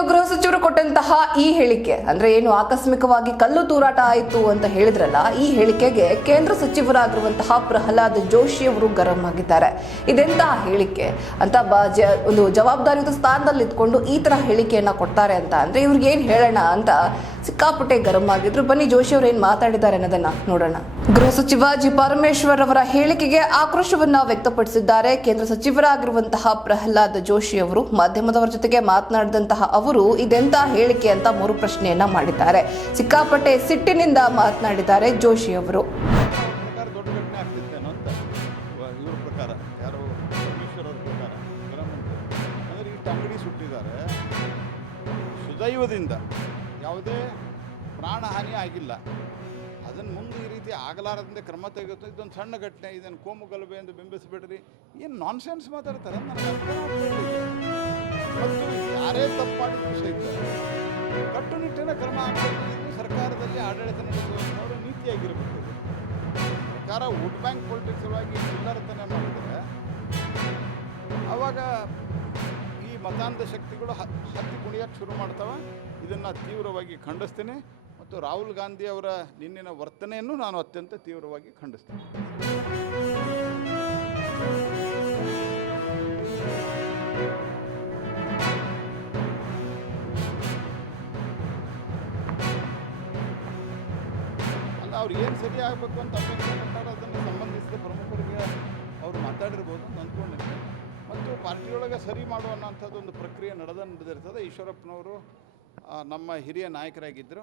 ಇನ್ನು ಗೃಹ ಸಚಿವರು ಕೊಟ್ಟಂತಹ ಈ ಹೇಳಿಕೆ, ಅಂದ್ರೆ ಏನು ಆಕಸ್ಮಿಕವಾಗಿ ಕಲ್ಲು ತೂರಾಟ ಆಯಿತು ಅಂತ ಹೇಳಿದ್ರಲ್ಲ, ಈ ಹೇಳಿಕೆಗೆ ಕೇಂದ್ರ ಸಚಿವರಾಗಿರುವಂತಹ ಪ್ರಹ್ಲಾದ್ ಜೋಶಿ ಅವರು ಗರಂ ಆಗಿದ್ದಾರೆ. ಇದೆಂತಹ ಹೇಳಿಕೆ ಅಂತ ಒಂದು ಜವಾಬ್ದಾರಿಯುತ ಸ್ಥಾನದಲ್ಲಿ ಇದ್ಕೊಂಡು ಈ ತರ ಹೇಳಿಕೆಯನ್ನ ಕೊಡ್ತಾರೆ ಅಂತ. ಅಂದ್ರೆ ಇವ್ರಿಗೆ ಏನ್ ಹೇಳೋಣ ಅಂತ ಸಿಕ್ಕಾಪಟ್ಟೆ ಗರಂ ಆಗಿದ್ರು. ಬನ್ನಿ ಜೋಶಿ ಅವರು ಏನು ಮಾತಾಡಿದ್ದಾರೆ ಅನ್ನೋದನ್ನ ನೋಡೋಣ. ಗೃಹ ಸಚಿವ ಜಿ. ಪರಮೇಶ್ವರ್ ಅವರ ಹೇಳಿಕೆಗೆ ಆಕ್ರೋಶವನ್ನ ವ್ಯಕ್ತಪಡಿಸಿದ್ದಾರೆ. ಕೇಂದ್ರ ಸಚಿವರಾಗಿರುವಂತಹ ಪ್ರಹ್ಲಾದ್ ಜೋಶಿ ಅವರು, ಮಾಧ್ಯಮದವರ ಜೊತೆಗೆ ಮಾತನಾಡಿದಂತಹ ಅವರು ಇದೆಂತ ಹೇಳಿಕೆ ಅಂತ ಮರು ಪ್ರಶ್ನೆಯನ್ನ ಮಾಡಿದ್ದಾರೆ. ಸಿಕ್ಕಾಪಟ್ಟೆ ಸಿಟ್ಟಿನಿಂದ ಮಾತನಾಡಿದ್ದಾರೆ ಜೋಶಿ ಅವರು. ಸುಟ್ಟಿದ್ದಾರೆ. ಸುದೈವದಿಂದ ಯಾವುದೇ ಪ್ರಾಣಹಾನಿ ಆಗಿಲ್ಲ. ಅದನ್ನು ಮುಂದೆ ಈ ರೀತಿ ಆಗಲಾರದಂತೆ ಕ್ರಮ ತೆಗೆದು ಇದೊಂದು ಸಣ್ಣ ಘಟನೆ ಇದನ್ನು ಕೋಮು ಗಲಭೆ ಎಂದು ಬಿಂಬಿಸಿಬಿಡ್ರಿ. ಏನು ನಾನ್ಸೆನ್ಸ್ ಮಾತಾಡ್ತಾರೆ? ಯಾರೇ ತಪ್ಪು ಮಾಡಿದ್ರು ಸಹಿತ ಕಟ್ಟುನಿಟ್ಟಿನ ಕ್ರಮ ಸರ್ಕಾರದಲ್ಲಿ ಆಡಳಿತ ನಡೆಸುವಂಥವ್ರ ನೀತಿಯಾಗಿರಬೇಕು ಸರ್ಕಾರ ವೋಟ್ ಬ್ಯಾಂಕ್ ಪೊಲಿಟಿಕ್ಸ್ ಸಲುವಾಗಿ ಚಿಲ್ಲರತನ ಮಾಡಿದರೆ ಆವಾಗ ಈ ಮತಾಂಧ ಶಕ್ತಿಗಳು ಹತ್ತಿ ಕುಣಿಯಕ್ಕೆ ಶುರು ಮಾಡ್ತವೆ. ಇದನ್ನು ತೀವ್ರವಾಗಿ ಖಂಡಿಸ್ತೇನೆ. ಮತ್ತು ರಾಹುಲ್ ಗಾಂಧಿ ಅವರ ನಿನ್ನಿನ ವರ್ತನೆಯನ್ನು ನಾನು ಅತ್ಯಂತ ತೀವ್ರವಾಗಿ ಖಂಡಿಸ್ತೀನಿ. ಅಲ್ಲ, ಅವ್ರು ಏನು ಸರಿ ಆಗಬೇಕು ಅಂತ ಅಪೇಕ್ಷೆ ಪಾರ್ಟಿಯೊಳಗೆ ಸರಿ ಮಾಡುವಂಥದ್ದು ಒಂದು ಪ್ರಕ್ರಿಯೆ ನಡೆದ ನಡೆದಿರ್ತದೆ. ಈಶ್ವರಪ್ಪನವರು ನಮ್ಮ ಹಿರಿಯ ನಾಯಕರಾಗಿದ್ದರು.